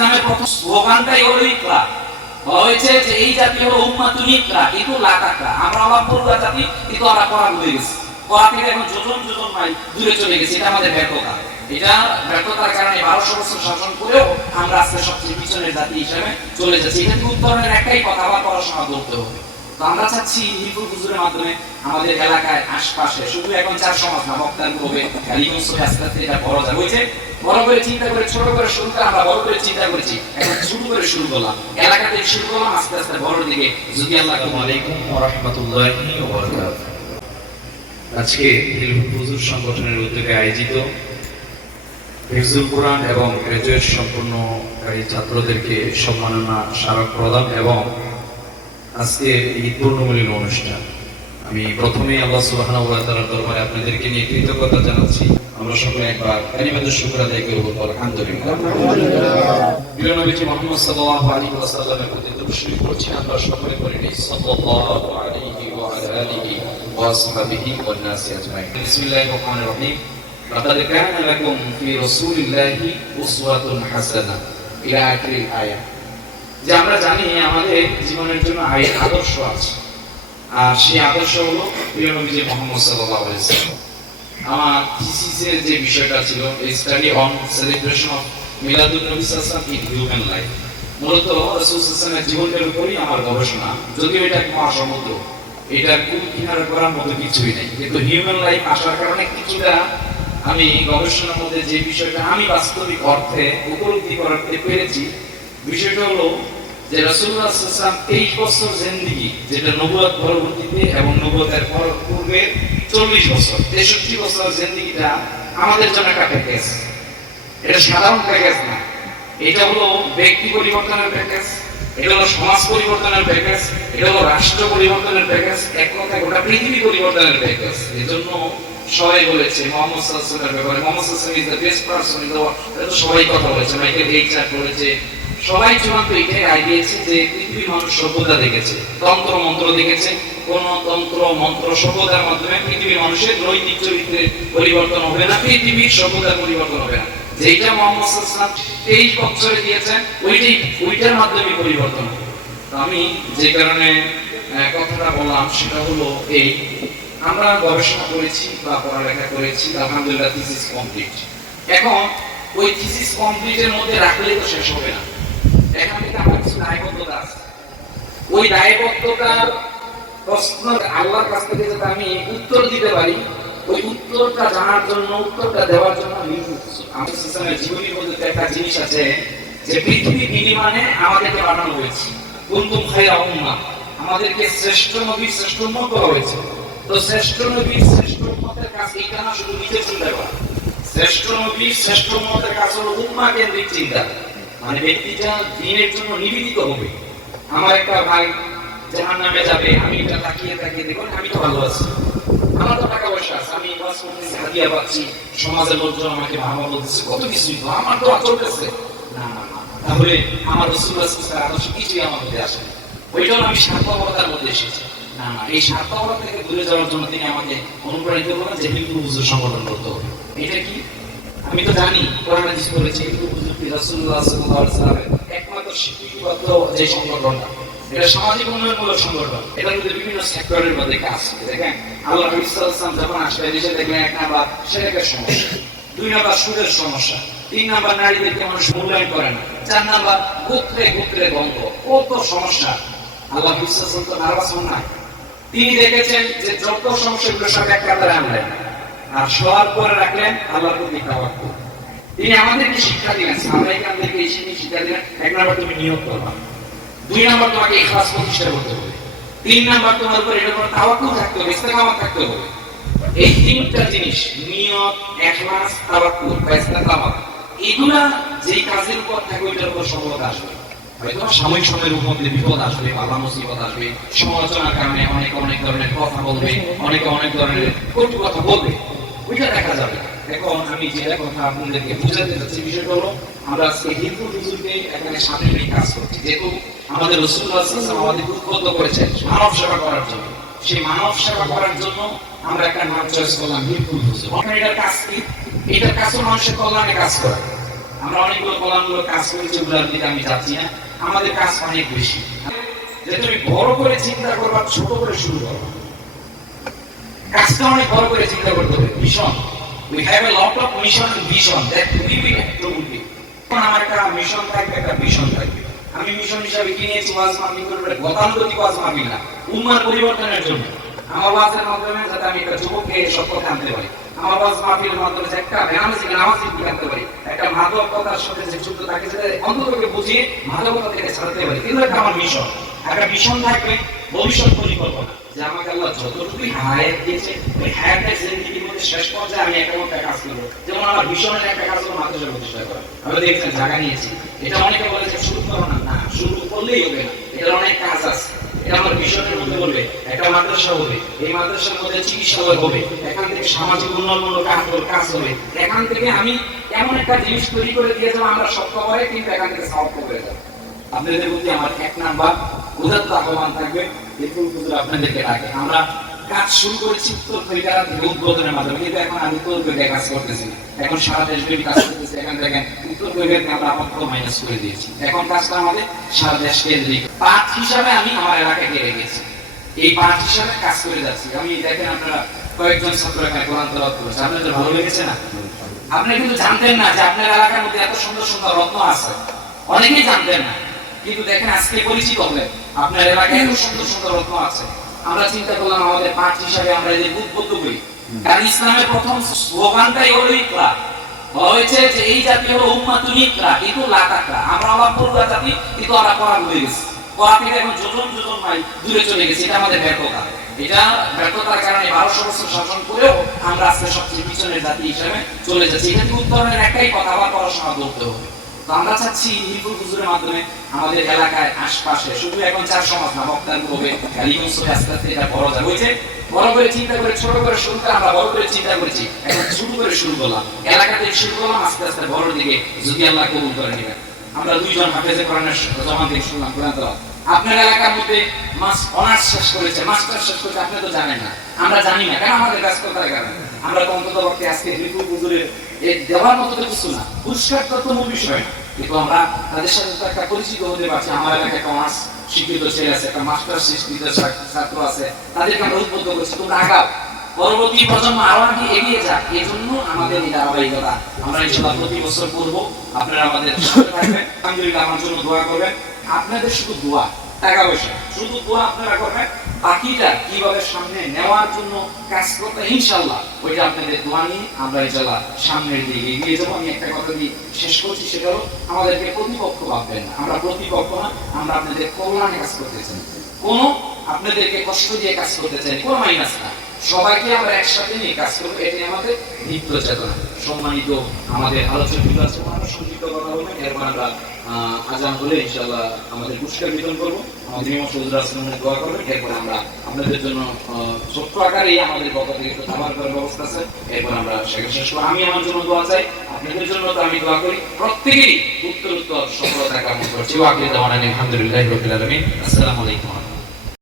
ইসলামের প্রথম স্লোগানটাই হলো ইকরা। বলা হয়েছে যে এই জাতি হলো উম্মাতুল ইকরা, কিন্তু লা তাকরা। আমরা আবার পড়ুয়া জাতি, কিন্তু আমরা পড়া ভুলে গেছি। পড়া থেকে এখন যোজন যোজন মাইল দূরে চলে গেছি। এটা আমাদের ব্যর্থতা। এটা ব্যর্থতার কারণে 1200 বছর শাসন করেও আমরা আজকে সবচেয়ে পিছনের জাতি হিসেবে চলে যাচ্ছি। এটা উত্তরণের একটাই কথা, আবার পড়াশোনা করতে হবে। তো আমরা চাচ্ছি হিফুল হুজুরের মাধ্যমে আমাদের এলাকায় আশপাশে শুধু এখন 4 সমাজ না, বক্তার গ্রুপে গালিগঞ্জ হয়ে আস্তে আস্তে এটা বড় যাবে। ওই যে বড় করে চিন্তা করে ছোট করে শুরু করে, আমরা বড় করে চিন্তা করেছি, এখন ছোট করে শুরু করলাম, এলাকা থেকে শুরু করলাম, আস্তে আস্তে বড় দিকে যদি আল্লাহ। আসসালামু আলাইকুম ওয়া রাহমাতুল্লাহি ওয়া বারাকাতুহু। আজকে হিফুল হুজুর সংগঠনের উদ্যোগে আয়োজিত হিফজুল কোরআন এবং গ্রাজুয়েট সম্পন্নকারী ছাত্রদেরকে সম্মাননা স্মারক প্রদান এবং আজকে ঈদ পূর্ণমিলন অনুষ্ঠান, আমি প্রথমেই আল্লাহ সুবহানাহু ওয়া তাআলার দরবারে আপনাদেরকে নিয়ে কৃতজ্ঞতা জানাচ্ছি। আমরা সকলে একবার কালিমাতুশ শুকর আদায় করব, আলহামদুলিল্লাহ। প্রিয় নবীজি মুহাম্মদ সাল্লাল্লাহু আলাইহি ওয়াসাল্লামের প্রতি দরুদ শরীফ পড়ছি, আমরা সকলে পড়ি সাল্লাল্লাহু আলাইহি ওয়া আলা আলিহি ওয়া আসহাবিহি ওয়ান নাস আজমাইন। বিসমিল্লাহির রহমানির রহিম। লাকাদ কানা লাকুম ফি রাসূলিল্লাহি উসওয়াতুন হাসানাহ ইলা আখিরিল আয়াত। যে আমরা জানি আমাদের জীবনের জন্য আদর্শ আছে, আর সেই আদর্শ হলো প্রিয় নবীজি মুহাম্মদ সাল্লাল্লাহু আলাইহি ওয়াসাল্লাম। আমার থিসিসের যে বিষয়টা ছিল, স্টাডি অন সেলিব্রেশন অফ মিলাদুন নবী সাল্লাল্লাহু আলাইহি ওয়াসাল্লাম ইন হিউম্যান লাইফ, মূলত রাসূল সাল্লাল্লাহু আলাইহি ওয়াসাল্লামের জীবনের উপরই আমার গবেষণা। যদিও এটা মহাসমুদ্র, এটা কোন কিনারা করার মতো কিছুই নেই, কিন্তু হিউম্যান লাইফ আসার কারণে কিছুটা আমি গবেষণার মধ্যে যে বিষয়টা আমি বাস্তবিক অর্থে উপলব্ধি করতে পেরেছি, বিষয়টা হলো যে রাসূলুল্লাহ সাল্লাল্লাহু আলাইহি ওয়াসাল্লাম 23 বছর জিন্দেগি, যেটা নবুয়ত পরবর্তীতে এবং নবুয়তের পূর্বে 40 বছর, 63 বছর জিন্দেগিটা আমাদের জন্য একটা প্যাকেজ। এটা সাধারণ প্যাকেজ না, এটা হলো ব্যক্তি পরিবর্তনের প্যাকেজ, এটা হলো সমাজ পরিবর্তনের প্যাকেজ, এটা হলো রাষ্ট্র পরিবর্তনের প্যাকেজ, এক কথায় গোটা পৃথিবী পরিবর্তনের প্যাকেজ। এজন্য সবাই বলেছে মুহাম্মদ সাল্লাল্লাহু আলাইহি ওয়াসাল্লামের ব্যাপারে, মুহাম্মদ সাল্লাল্লাহু আলাইহি ওয়াসাল্লাম is the best person in the world. এটা তো সবাই কথা বলেছে, মাইকেল এইচআর বলেছে, সবাই চূড়ান্ত এটাই রায় দিয়েছে যে পৃথিবীর মানুষ সভ্যতা দেখেছে, তন্ত্র মন্ত্র দেখেছে। কোন তন্ত্র মন্ত্র সভ্যতার মাধ্যমে পৃথিবীর মানুষের নৈতিক চরিত্রের পরিবর্তন হবে না, পৃথিবীর সভ্যতার পরিবর্তন হবে না। যেটা মুহাম্মদ সাল্লাল্লাহু আলাইহি ওয়াসাল্লাম 23 বছরে দিয়েছেন, ওইটার মাধ্যমে পরিবর্তন হবে। তো আমি যে কারণে কথাটা বললাম সেটা হলো এই, আমরা গবেষণা করেছি বা পড়ালেখা করেছি, আলহামদুলিল্লাহ থিসিস কমপ্লিট। এখন ওই থিসিস কমপ্লিটের মধ্যে রাখলে তো শেষ হবে না, এখান থেকে আমার কিছু দায়বদ্ধতা আছে। ওই দায়বদ্ধতার প্রশ্ন আল্লাহর কাছ থেকে যাতে আমি উত্তর দিতে পারি, ওই উত্তরটা জানার জন্য, উত্তরটা দেওয়ার জন্য আমি সিস্টেমের জীবনের মধ্যে একটা জিনিস আছে যে পৃথিবী বিনিময়ে আমাদেরকে বানানো হয়েছে, কুনতুম খায়রা উম্মাহ, আমাদেরকে শ্রেষ্ঠ নবীর শ্রেষ্ঠ উম্মত বলা হয়েছে। তো শ্রেষ্ঠ নবীর শ্রেষ্ঠ উম্মতের কাছে এটা না শুধু নিজের চিন্তা করা, শ্রেষ্ঠ নবীর শ্রেষ্ঠ উম্মতের কাছে হলো উম্মাহ কেন্দ্রিক চিন্তা, মানে ব্যক্তিটা দিনের জন্য নিবেদিত হবে। আমার একটা ভাই জাহান্নামে যাবে, আমি এটা তাকিয়ে তাকিয়ে দেখুন, আমি তো ভালো আছি, আমার তো টাকা পয়সা আছে, আমি ওয়াজ করতেছি, হাদিয়া পাচ্ছি, সমাজের লোকজন আমাকে ভালো বলতেছে, কত কিছুই তো আমার তো চলতেছে। না না না, তাহলে আমার রাসূলুল্লাহ সাল্লাল্লাহু আলাইহি ওয়াসাল্লাম আদর্শ কিছুই আমার মধ্যে আসে না, ওইটাও আমি স্বার্থপরতার মধ্যে এসেছি। না না, এই স্বার্থপরতা থেকে দূরে যাওয়ার জন্য তিনি আমাকে অনুপ্রাণিত করেন যে হিন্দু হুজুর সংগঠন করতে হবে। এটা কি আমি তো জানি, কোরআন হাদিস বলেছে হিন্দু হুজুর রাসূলুল্লাহ সাল্লাল্লাহু আলাইহি ওয়াসাল্লামের একমাত্র স্বীকৃতিপ্রাপ্ত যে সংগঠনটা, এটা সামাজিক উন্নয়নমূলক সংগঠন, এটার মধ্যে বিভিন্ন সেক্টরের মধ্যে কাজ করে। দেখেন আল্লাহ নবী সাল্লাল্লাহু আলাইহি ওয়াসাল্লাম যখন আসলেন, এসে দেখলেন 1 নাম্বার শিরকের সমস্যা, 2 নাম্বার সুদের সমস্যা, 3 নাম্বার নারীদেরকে মানুষ মূল্যায়ন করে না, 4 নাম্বার গোত্রে গোত্রে দ্বন্দ্ব, কত সমস্যা। আল্লাহ নবী সাল্লাল্লাহু আলাইহি ওয়াসাল্লাম তো নার্ভাস হন না, তিনি দেখেছেন যে যত সমস্যাগুলো সব এক কাতারে আনলেন আর সবার পরে রাখলেন আল্লাহর প্রতি তাওয়াক্কুল। তিনি আমাদেরকে শিক্ষা দিলেন, সাহাবায়ে-কেরামদেরকে এই শিক্ষা দিলেন, 1 নাম্বার তুমি নিয়ত করবা, 2 নাম্বার তোমাকে ইখলাস প্রতিষ্ঠা করতে হবে, 3 নাম্বার তোমার উপর এর উপর তাওয়াক্কুল থাকতে হবে, ইস্তেকামত থাকতে হবে। এই তিনটা জিনিস, নিয়ত, ইখলাস, তাওয়াক্কুল বা ইস্তেকামত, এগুলা যেই কাজের উপর থাকবে ওইটার উপর সফলতা আসবে। হয়তো সাময়িক সময়ের মধ্যে বিপদ আসবে, বালা মুসিবত আসবে, সমালোচনার কারণে অনেক অনেক ধরনের কথা বলবে, অনেক অনেক ধরনের কটু কথা বলবে, ওইটা দেখা যাবে। এখন আমি যেটা কথা আপনাদেরকে বুঝাতে চাচ্ছি, বিষয়টা হলো আমরা আজকে হিন্দু হুজুরকে এখানে সামনে নিয়ে কাজ করছি, যেহেতু আমাদের রাসূলুল্লাহ সাল্লাল্লাহু আলাইহি ওয়াসাল্লাম আমাদের উদ্বুদ্ধ করেছেন মানব সেবা করার জন্য। সেই মানব সেবা করার জন্য আমরা একটা নাম চয়েস করলাম হিন্দু হুজুর। এটার কাজ কি? এটার কাজ হলো মানুষের কল্যাণে কাজ করা। আমরা অনেকগুলো কল্যাণমূলক কাজ করেছি, ওগুলোর দিকে আমি যাচ্ছি না। আমাদের কাজ অনেক বেশি, যে তুমি বড় করে চিন্তা করবা, ছোট করে শুরু করবা। কাজটা অনেক বড় করে চিন্তা করতে হবে। Mission, we have a lot of mission and vision that we will have to fulfill. আমার একটা মিশন থাকবে, একটা ভিশন থাকবে। আমি মিশন হিসাবে কিনেছি ওয়াজ মাহফিল করে, গতানুগতিক ওয়াজ মাহফিল না, উম্মার পরিবর্তনের জন্য। আমার ওয়াজের মাধ্যমে যাতে আমি একটা যুবককে সৎ পথে আনতে পারি, আমার ওয়াজ মাহফিলের মাধ্যমে যে একটা নামাজি আনতে পারি, একটা মাদকতার সাথে যে যুক্ত থাকে সেটা অন্ততকে বুঝিয়ে মাদকতা থেকে ছাড়তে পারি। কিন্তু একটা আমার মিশন, একটা মিশন থাকবে, ভবিষ্যৎ পরিকল্পনা, যে আমাকে আল্লাহ যতটুকুই হায়াত দিয়েছে, ওই হায়াতের জিন্দেগির মধ্যে শেষ পর্যায়ে আমি একটা কাজ করবো। যেমন আমার মিশনের একটা কাজ হলো মাদ্রাসা প্রতিষ্ঠা করা। আমরা দেখছেন জায়গা নিয়েছি, এটা অনেকে বলে যে শুরু করো না, না শুরু করলেই হবে না, এটার অনেক কাজ আছে। এটা আমার মিশনের মধ্যে বলবে একটা মাদ্রাসা হবে, এই মাদ্রাসার মধ্যে চিকিৎসালয় হবে, এখান থেকে সামাজিক উন্নয়নমূলক কাজ হবে, এখান থেকে আমি এমন একটা জিনিস তৈরি করে দিয়ে যাবো আমরা সব করে, কিন্তু এখান থেকে সলভ করে যাবো। আপনাদের প্রতি আমার এক নাম্বার উদাত্ত আহ্বান থাকবে, এরকম হুজুর আপনাদেরকে ডাকে। আমরা কাজ শুরু করেছি উত্তর কলকাতা থেকে উদ্বোধনের মাধ্যমে, কিন্তু এখন আমি উত্তর কলকাতায় কাজ করতেছি না, এখন সারা দেশব্যাপী কাজ করতেছি। এখান থেকে উত্তর কলকাতাকে আমরা আপাতত মাইনাস করে দিয়েছি, এখন কাজটা আমাদের সারা দেশ কেন্দ্রিক। পাঠ হিসাবে আমি আমার এলাকাকে রেখেছি, এই পাঠ হিসাবে কাজ করে যাচ্ছি। আমি দেখেন আপনারা কয়েকজন ছাত্র এখানে কোরআন তেলাওয়াত করেছে, আপনাদের ভালো লেগেছে না? আপনি কিন্তু জানতেন না যে আপনার এলাকার মধ্যে এত সুন্দর সুন্দর রত্ন আছে, অনেকেই জানতেন না, কিন্তু দেখেন আজকে পরিচিত হলেন, আপনার এলাকায় এত সুন্দর সুন্দর রত্ন আছে। আমরা চিন্তা করলাম আমাদের পাঠ হিসাবে আমরা এদের উদ্বুদ্ধ করি, কারণ ইসলামের প্রথম স্লোগানটাই হলো ইকরা। বলা হয়েছে যে এই জাতি হলো উম্মাতুন ইকরা, কিন্তু লা তাকরা। আমরা আলাপ পড়ুয়া জাতি, কিন্তু আমরা পড়া ভুলে গেছি, পড়া থেকে এখন যোজন যোজন মাইল দূরে চলে গেছি। এটা আমাদের ব্যর্থতা, এটা ব্যর্থতার কারণে 1200 বছর শাসন করেও আমরা আজকে সবচেয়ে পিছনের জাতি হিসেবে চলে যাচ্ছি। এটা থেকে উত্তরণের একটাই কথা, আবার পড়াশোনা করতে হবে। তো আমরা চাচ্ছি হিফুল হুজুরের মাধ্যমে আমাদের এলাকায় আশপাশে শুধু এখন 4 সমাজ না, বক্তার হবে গালিগঞ্জ হবে, আস্তে আস্তে এটা বড় যাবে। ওই যে বড় করে চিন্তা করে ছোট করে শুরু করে, আমরা বড় করে চিন্তা করেছি, এখন ছোট করে শুরু করলাম, এলাকাতে শুরু করলাম, আস্তে আস্তে বড় দিকে যদি আল্লাহ কবুল করে নেবেন। আমরা 2 জন হাফেজে কোরআনের জমান থেকে শুনলাম কোরআন তেলাওয়াত। আপনার এলাকার মধ্যে অনার্স শেষ করেছে, মাস্টার শেষ করেছে, আপনি তো জানেন না, আমরা জানি না, কেন আমাদের ব্যস্ততার কারণে। আমরা তো অন্তত পক্ষে আজকে হিফুল হুজুরের দেওয়ার মতো তো কিছু না, পুরস্কার তো মূল বিষয় না, কিন্তু আমরা তাদের সাথে তো একটা পরিচিত হতে পারছি। আমার এলাকায় একটা অনার্স শিক্ষিত ছেলে আছে, একটা মাস্টার শিক্ষিত ছাত্র আছে, তাদেরকে আমরা উদ্বুদ্ধ করছি তোমরা আগাও, পরবর্তী প্রজন্ম আরো আগে এগিয়ে যাক। এই জন্য আমাদের এই ধারাবাহিকতা আমরা ইনশাআল্লাহ প্রতি বছর করব। আপনারা আমাদের সাথে থাকবেন, আলহামদুলিল্লাহ আমার জন্য দোয়া করবেন। আপনাদের শুধু দোয়া, টাকা পয়সা শুধু দোয়া আপনারা করবেন, বাকিটা কিভাবে সামনে নেওয়ার জন্য কাজ করতে ইনশাআল্লাহ ওইটা আপনাদের দোয়া নিয়ে আমরা ইনশাআল্লাহ সামনের দিকে এগিয়ে যাবো। আমি একটা কথা দিয়ে শেষ করছি, সেটা হলো আমাদেরকে প্রতিপক্ষ ভাববেন না, আমরা প্রতিপক্ষ না, আমরা আপনাদের কল্যাণে কাজ করতে চাই, কোনো আপনাদেরকে কষ্ট দিয়ে কাজ করতে চাই, কোনো মাইনাস না, সবাইকে আমরা একসাথে নিয়ে কাজ করবো, এটাই আমাদের নিত্য চেতনা। সম্মানিত আমাদের আলোচক আছে, আমরা সংক্ষিপ্ত কথা বলবেন, এরপর আমরা আজান হলে ইনশাআল্লাহ আমাদের পুরস্কার বিতরণ করবো, আমাদের ইমাম হুজুর আসলামের দোয়া করবেন, এরপর আমরা আপনাদের জন্য ছোট্ট আকারেই আমাদের পক্ষ থেকে একটু খাবার করার ব্যবস্থা আছে, এরপর আমরা সেখানে শেষ করবো। আমি আমার জন্য দোয়া চাই, আপনাদের জন্য তো আমি দোয়া করি, প্রত্যেকেই উত্তর সফলতা কামনা করছি। ওয়া আখিরু দাওয়ানা আলহামদুলিল্লাহি রাব্বিল আলামিন। আসসালামু আলাইকুম।